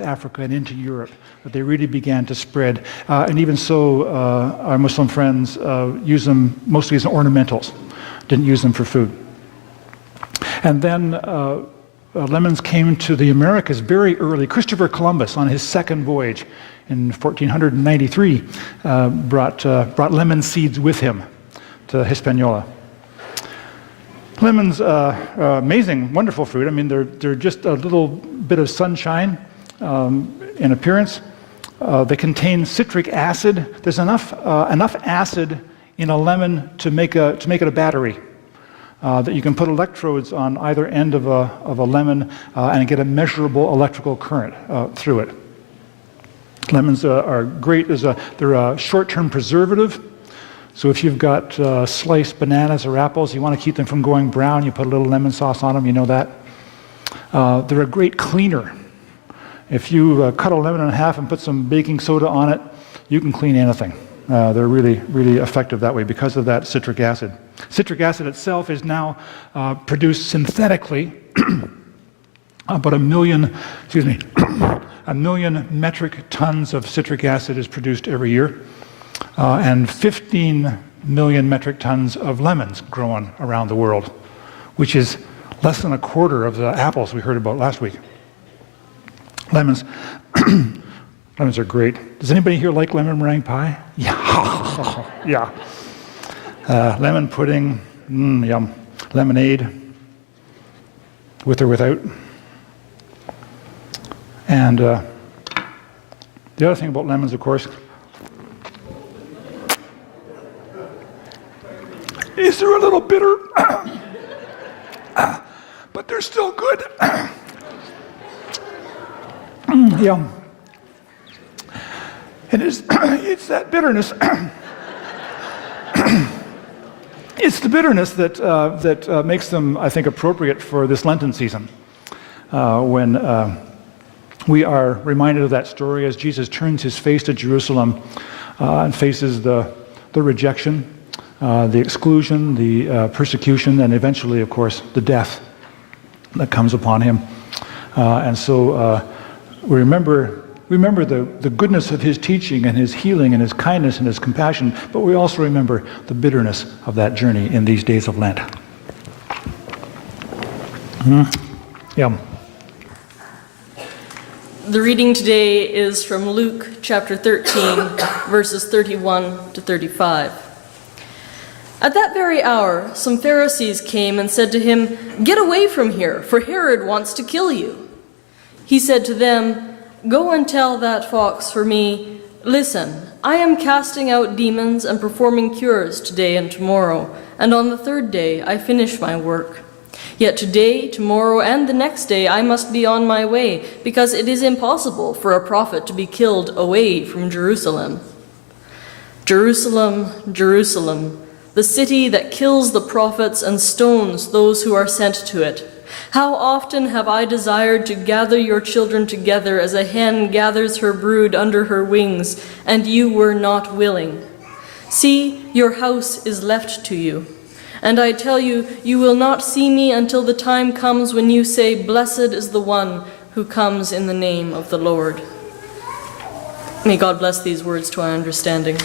Africa and into Europe that they really began to spread. And even so, our Muslim friends use them mostly as ornamentals, didn't use them for food. And then lemons came to the Americas very early. Christopher Columbus, on his second voyage in 1493, brought lemon seeds with him to Hispaniola. Lemons, amazing, wonderful fruit. I mean, they're just a little bit of sunshine in appearance. They contain citric acid. There's enough acid in a lemon to make it a battery. That you can put electrodes on either end of a lemon and get a measurable electrical current through it. Lemons are great. They're a short-term preservative. So if you've got sliced bananas or apples, you want to keep them from going brown, you put a little lemon sauce on them, you know that. They're a great cleaner. If you cut a lemon in half and put some baking soda on it, you can clean anything. They're really, really effective that way because of that citric acid. Citric acid itself is now produced synthetically. About a million metric tons of citric acid is produced every year, and 15 million metric tons of lemons grown around the world, which is less than a quarter of the apples we heard about last week. Lemons are great. Does anybody here like lemon meringue pie? Yeah. Yeah. Lemon pudding, yum. Lemonade, with or without. And the other thing about lemons, of course, is they're a little bitter, but they're still good. Yum. And it's that bitterness. It's the bitterness that makes them, I think, appropriate for this Lenten season, when we are reminded of that story as Jesus turns his face to Jerusalem and faces the rejection, the exclusion, the persecution, and eventually, of course, the death that comes upon him. And so we remember the goodness of his teaching and his healing and his kindness and his compassion, but we also remember the bitterness of that journey in these days of Lent. Yum. The reading today is from Luke chapter 13, verses 31 to 35. At that very hour, some Pharisees came and said to him, "Get away from here, for Herod wants to kill you." He said to them, "Go and tell that fox for me, 'Listen, I am casting out demons and performing cures today and tomorrow, and on the third day I finish my work. Yet today, tomorrow, and the next day I must be on my way, because it is impossible for a prophet to be killed away from Jerusalem. Jerusalem, Jerusalem, the city that kills the prophets and stones those who are sent to it. How often have I desired to gather your children together as a hen gathers her brood under her wings, and you were not willing. See, your house is left to you. And I tell you, you will not see me until the time comes when you say, 'Blessed is the one who comes in the name of the Lord.'" May God bless these words to our understanding.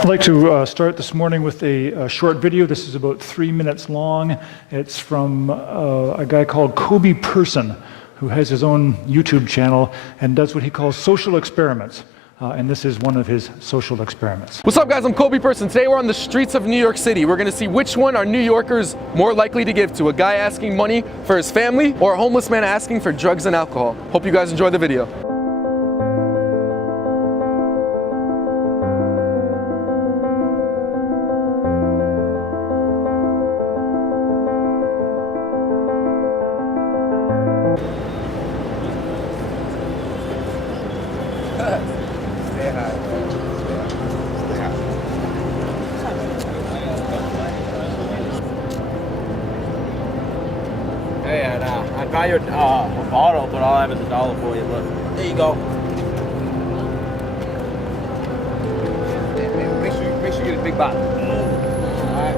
I'd like to start this morning with a short video. This is about 3 minutes long. It's from a guy called Kobe Person, who has his own YouTube channel and does what he calls social experiments. And this is one of his social experiments. What's up, guys? I'm Kobe Person. Today we're on the streets of New York City. We're going to see which one are New Yorkers more likely to give to, a guy asking money for his family or a homeless man asking for drugs and alcohol. Hope you guys enjoy the video. Hey, and I got your bottle, but all I have is $1 for you. Look, there you go. Make sure you get a big bottle. All right.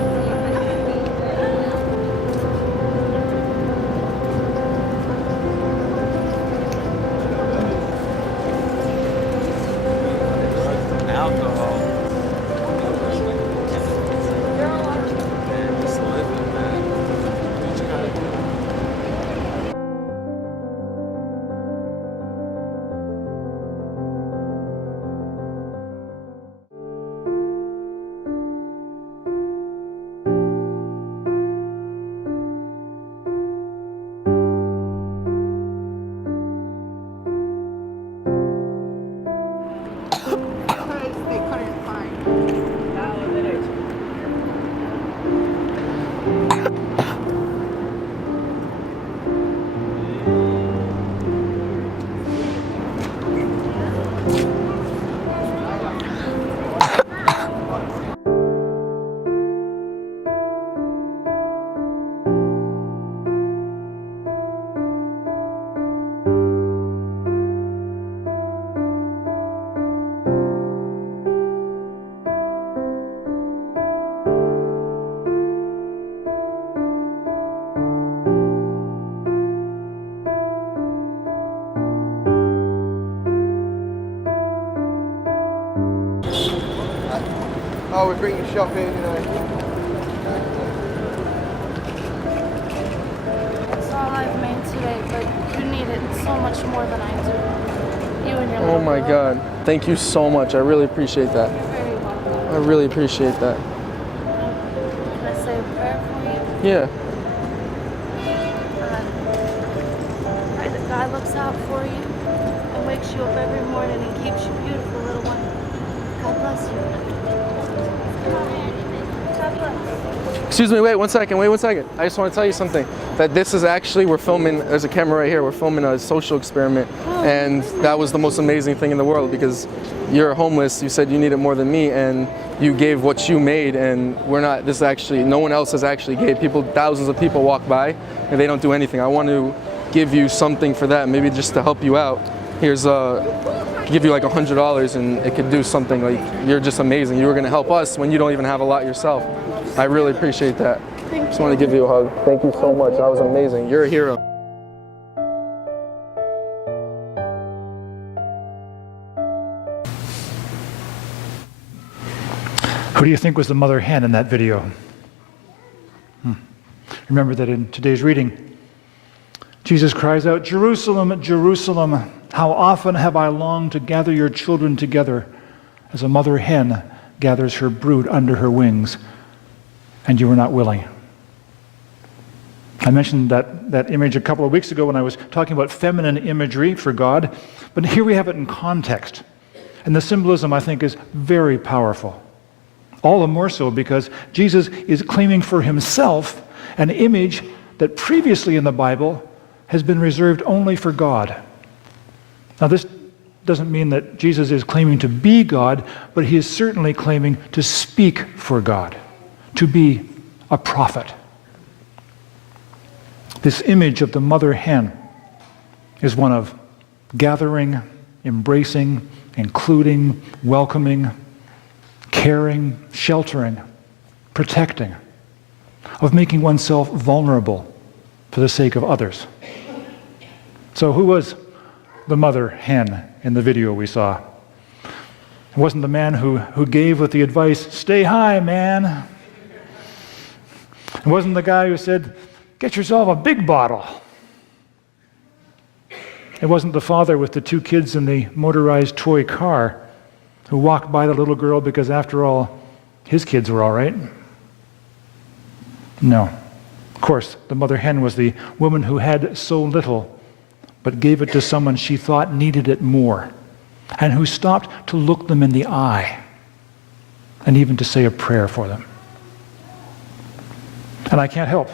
we bring you shopping, That's all I've made today, but you need it so much more than I do. You and your Oh little my girl. God. Thank you so much. I really appreciate that. You're very welcome. I really appreciate that. Can I say a prayer for you? Yeah. Pray that God looks out for you and wakes you up every morning and keeps you beautiful, little one. God bless you. God bless. Excuse me, wait one second. I just want to tell you something. That this is actually, we're filming, there's a camera right here, we're filming a social experiment. And that was the most amazing thing in the world because you're homeless, you said you need it more than me, and you gave what you made, and we're not, this actually, no one else has actually gave. People, thousands of people walk by and they don't do anything. I want to give you something for that, maybe just to help you out. Here's give you like $100 and it could do something. Like, you're just amazing. You were going to help us when you don't even have a lot yourself. I really appreciate that. Just want to give you a hug. Thank you so much. That was amazing. You're a hero. Who do you think was the mother hen in that video? Remember that in today's reading, Jesus cries out, "Jerusalem, Jerusalem, how often have I longed to gather your children together as a mother hen gathers her brood under her wings, and you were not willing." I mentioned that image a couple of weeks ago when I was talking about feminine imagery for God, but here we have it in context. And the symbolism, I think, is very powerful. All the more so because Jesus is claiming for himself an image that previously in the Bible has been reserved only for God. Now, this doesn't mean that Jesus is claiming to be God, but he is certainly claiming to speak for God, to be a prophet. This image of the mother hen is one of gathering, embracing, including, welcoming, caring, sheltering, protecting, of making oneself vulnerable for the sake of others. So who was the mother hen in the video we saw? It wasn't the man who gave with the advice, "Stay high, man." It wasn't the guy who said, "Get yourself a big bottle." It wasn't the father with the two kids in the motorized toy car who walked by the little girl because, after all, his kids were all right. No. Of course, the mother hen was the woman who had so little but gave it to someone she thought needed it more, and who stopped to look them in the eye and even to say a prayer for them. And I can't help,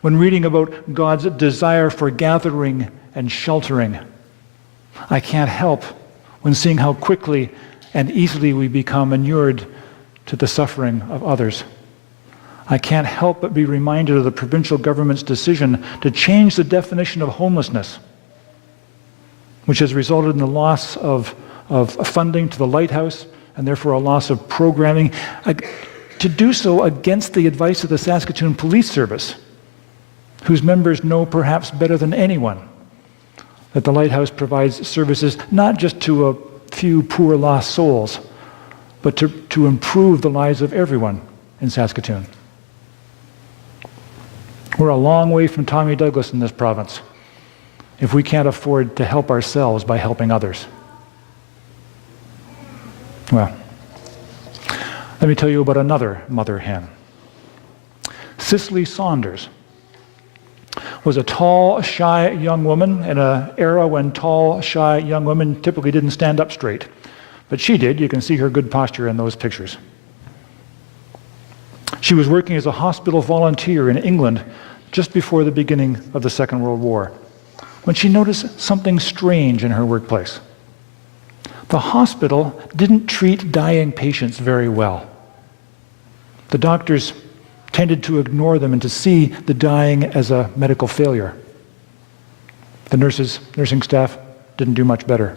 when reading about God's desire for gathering and sheltering, I can't help when seeing how quickly and easily we become inured to the suffering of others. I can't help but be reminded of the provincial government's decision to change the definition of homelessness, which has resulted in the loss of funding to the lighthouse and therefore a loss of programming, to do so against the advice of the Saskatoon Police Service, whose members know perhaps better than anyone that the lighthouse provides services not just to a few poor lost souls, but to improve the lives of everyone in Saskatoon. We're a long way from Tommy Douglas in this province if we can't afford to help ourselves by helping others. Well, let me tell you about another mother hen. Cicely Saunders was a tall, shy young woman in an era when tall, shy young women typically didn't stand up straight. But she did. You can see her good posture in those pictures. She was working as a hospital volunteer in England just before the beginning of the Second World War, when she noticed something strange in her workplace. The hospital didn't treat dying patients very well. The doctors tended to ignore them and to see the dying as a medical failure. The nursing staff didn't do much better.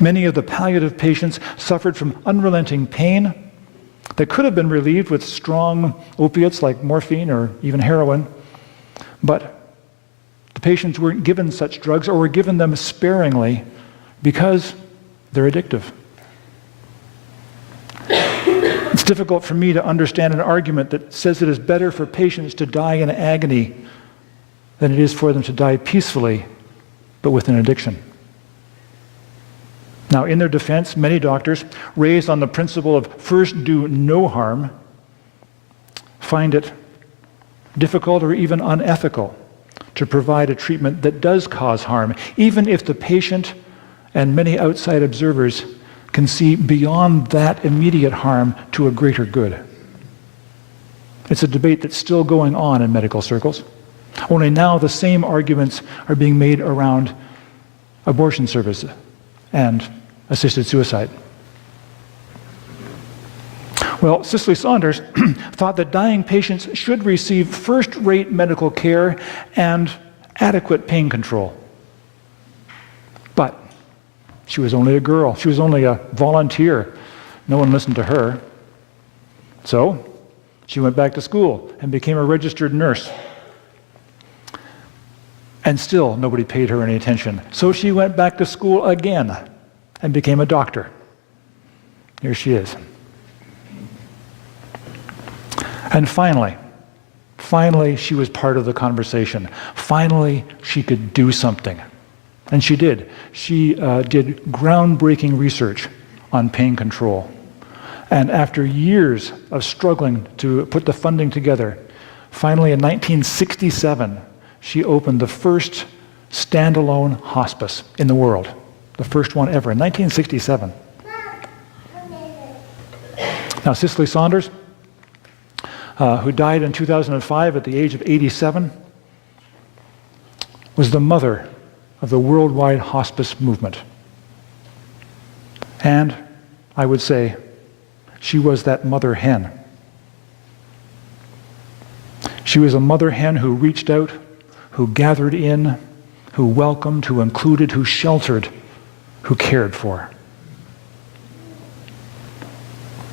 Many of the palliative patients suffered from unrelenting pain that could have been relieved with strong opiates like morphine or even heroin, but the patients weren't given such drugs or were given them sparingly because they're addictive. It's difficult for me to understand an argument that says it is better for patients to die in agony than it is for them to die peacefully, but with an addiction. Now, in their defense, many doctors, raised on the principle of first do no harm, find it difficult or even unethical to provide a treatment that does cause harm, even if the patient and many outside observers can see beyond that immediate harm to a greater good. It's a debate that's still going on in medical circles. Only now the same arguments are being made around abortion services and assisted suicide. Well, Cicely Saunders thought that dying patients should receive first-rate medical care and adequate pain control. But she was only a girl. She was only a volunteer. No one listened to her. So she went back to school and became a registered nurse. And still nobody paid her any attention. So she went back to school again and became a doctor. Here she is. And finally, she was part of the conversation. Finally, she could do something. And she did. She did groundbreaking research on pain control. And after years of struggling to put the funding together, finally in 1967, she opened the first standalone hospice in the world. The first one ever, in 1967. Now, Cicely Saunders, who died in 2005 at the age of 87, was the mother of the worldwide hospice movement. And I would say she was that mother hen. She was a mother hen who reached out, who gathered in, who welcomed, who included, who sheltered, who cared for.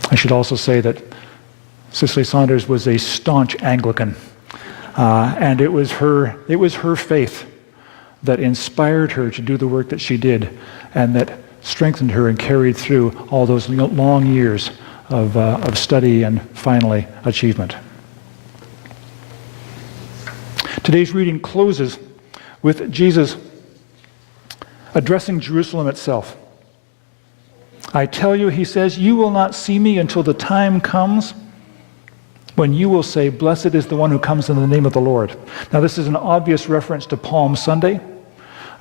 I should also say that Cicely Saunders was a staunch Anglican, and it was her faith that inspired her to do the work that she did, and that strengthened her and carried through all those long years of study and finally achievement. Today's reading closes with Jesus addressing Jerusalem itself. I tell you, he says, you will not see me until the time comes when you will say, blessed is the one who comes in the name of the Lord. Now, this is an obvious reference to Palm Sunday,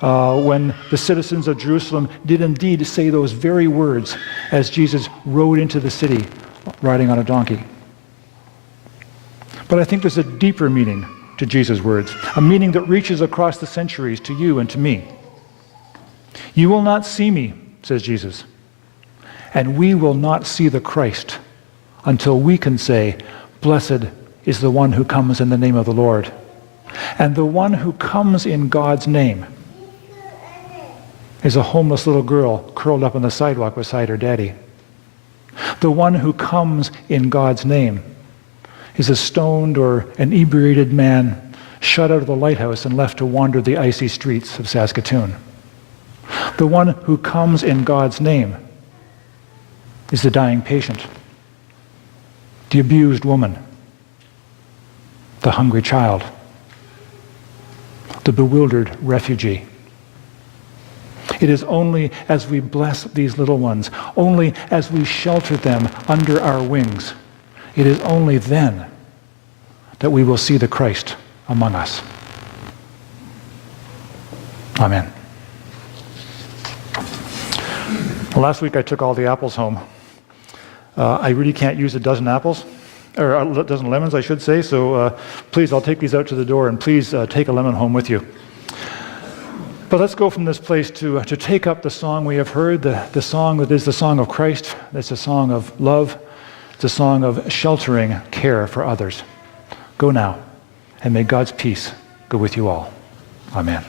when the citizens of Jerusalem did indeed say those very words as Jesus rode into the city riding on a donkey. But I think there's a deeper meaning to Jesus' words, a meaning that reaches across the centuries to you and to me. You will not see me, says Jesus, and we will not see the Christ until we can say, blessed is the one who comes in the name of the Lord. And the one who comes in God's name is a homeless little girl curled up on the sidewalk beside her daddy. The one who comes in God's name is a stoned or inebriated man shut out of the lighthouse and left to wander the icy streets of Saskatoon. The one who comes in God's name is the dying patient, the abused woman, the hungry child, the bewildered refugee. It is only as we bless these little ones, only as we shelter them under our wings, it is only then that we will see the Christ among us. Amen. Well, last week I took all the apples home. I really can't use a dozen apples, or a dozen lemons, I should say, so please, I'll take these out to the door, and please take a lemon home with you. But let's go from this place to take up the song we have heard, the song that is the song of Christ. It's a song of love. It's a song of sheltering care for others. Go now, and may God's peace go with you all. Amen.